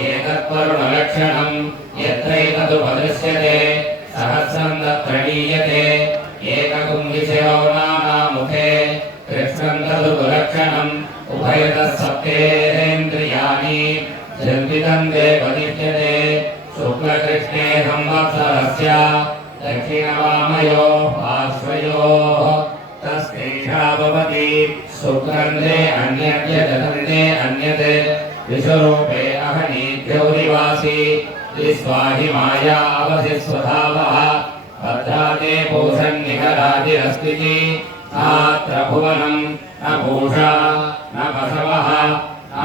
एतत्वरुणलक्षणं यत्रैतदुपदृश्यते सहस्रं तत्रणीयते एककुम्भिशिरो नानामुखे कृष्णं तदुपलक्षणम् उभयतः सप्तेन्द्रियाणि जन्मितं देवदिश्यते शुक्लकृष्णे संवत्सरस्य दक्षिणवामयोः पार्श्वयोः तस्मिन्षा भवति शुक्रन्दे अन्यद्य ददन्ते अन्यते विश्वरूपे अहनीद्यौरिवासी विश्वाहि माया अवसिस्वधावः भद्राते पूषन्निकराजिरस्तिति नात्र भुवनं न पूषा न बसवः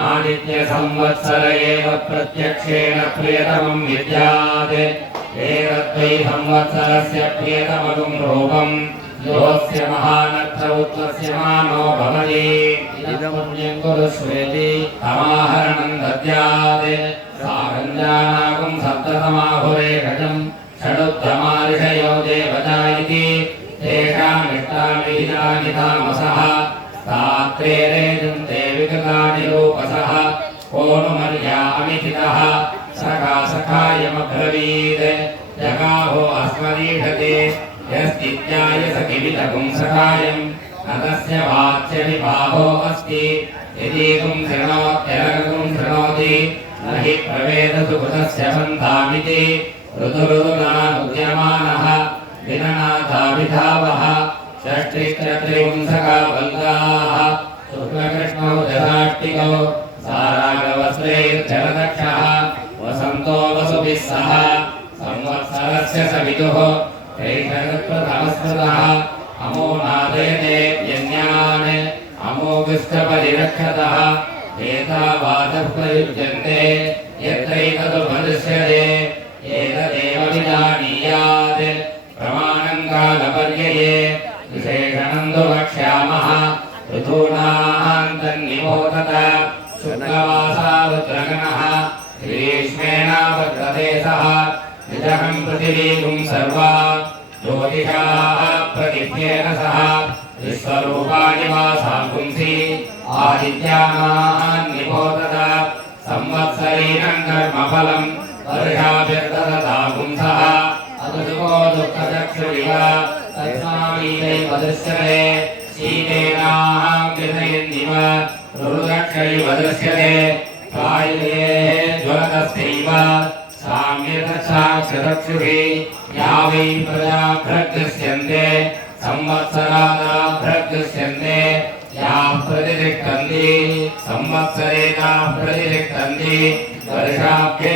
आदित्यसंवत्सर एव प्रत्यक्षेण प्रियतमं विद्यात् एतद्वै संवत्सरस्य प्रियतमं रूपं योऽस्य महानत्र उत्तस्यमानो भवति इदं पुण्यं कुरुष्वेति तमाहरणं दद्यात् सागञ्जानागुं सप्ततमाहुरेखजं षडुत्तमार्षयो देवता इति तेषामिष्टानि तामसः तात्रेरेजुन्ते विकृतानि रूपसः कोनुमर्या अमिथितः सखा सखायमब्रवीत् जगाहो अस्मदीषते यस्तित्याय सखिवितकुं सखायं न तस्य वाच्य विभागो अस्ति यदीकुं शृणोत्यरगुं शृणोति न हि प्रवेदसु कुतस्य सन्तामिति ऋतुरुदुनानुद्यमानः विननाथाभिधावः षष्टिश्चत्रिपुंसका वल्गाः शुक्लकृष्णौ दशाष्टिकौ सारागवस्त्रैर्जलदक्षः वसन्तो वसुभिः सह संवत्सरस्य सवितुः प्रथमस्कृतः अमो नादयते यज्ञान् अमोघुष्टपरिरक्षतः एतावातः प्रयुज्यन्ते यत्रैतदुपदृश्यते एतदेव विजानीयात् प्रमाणं कालपर्यये विशेषणं तु वक्ष्यामः ऋतूनान्तन्निमोदत शुक्लवासावत्रगणः ग्रीष्मेणावक्रते सः निजहं पृथिवीगुं सर्वा ज्योतिषाः प्रतिभ्येन सह विश्वरूपाणि वासा पुंसि आदित्यानान्निबोधत संवत्सरीणं कर्मफलं वर्षाभिर्ददता पुंसः अदुको दुःखचक्षुरिव तत्स्वामीनैव दृश्यते शीतेनाहङ्कृतयन्निव रुरुदक्षैव दृश्यते कायिले ज्वलतस्यैव साम्यतक्षाक्षरक्षुषि या वै प्रजा प्रदृश्यन्ते संवत्सरादा प्रदृश्यन्ते याः प्रतिष्ठन्ति संवत्सरेता प्रतिष्ठन्ति वर्षाभ्य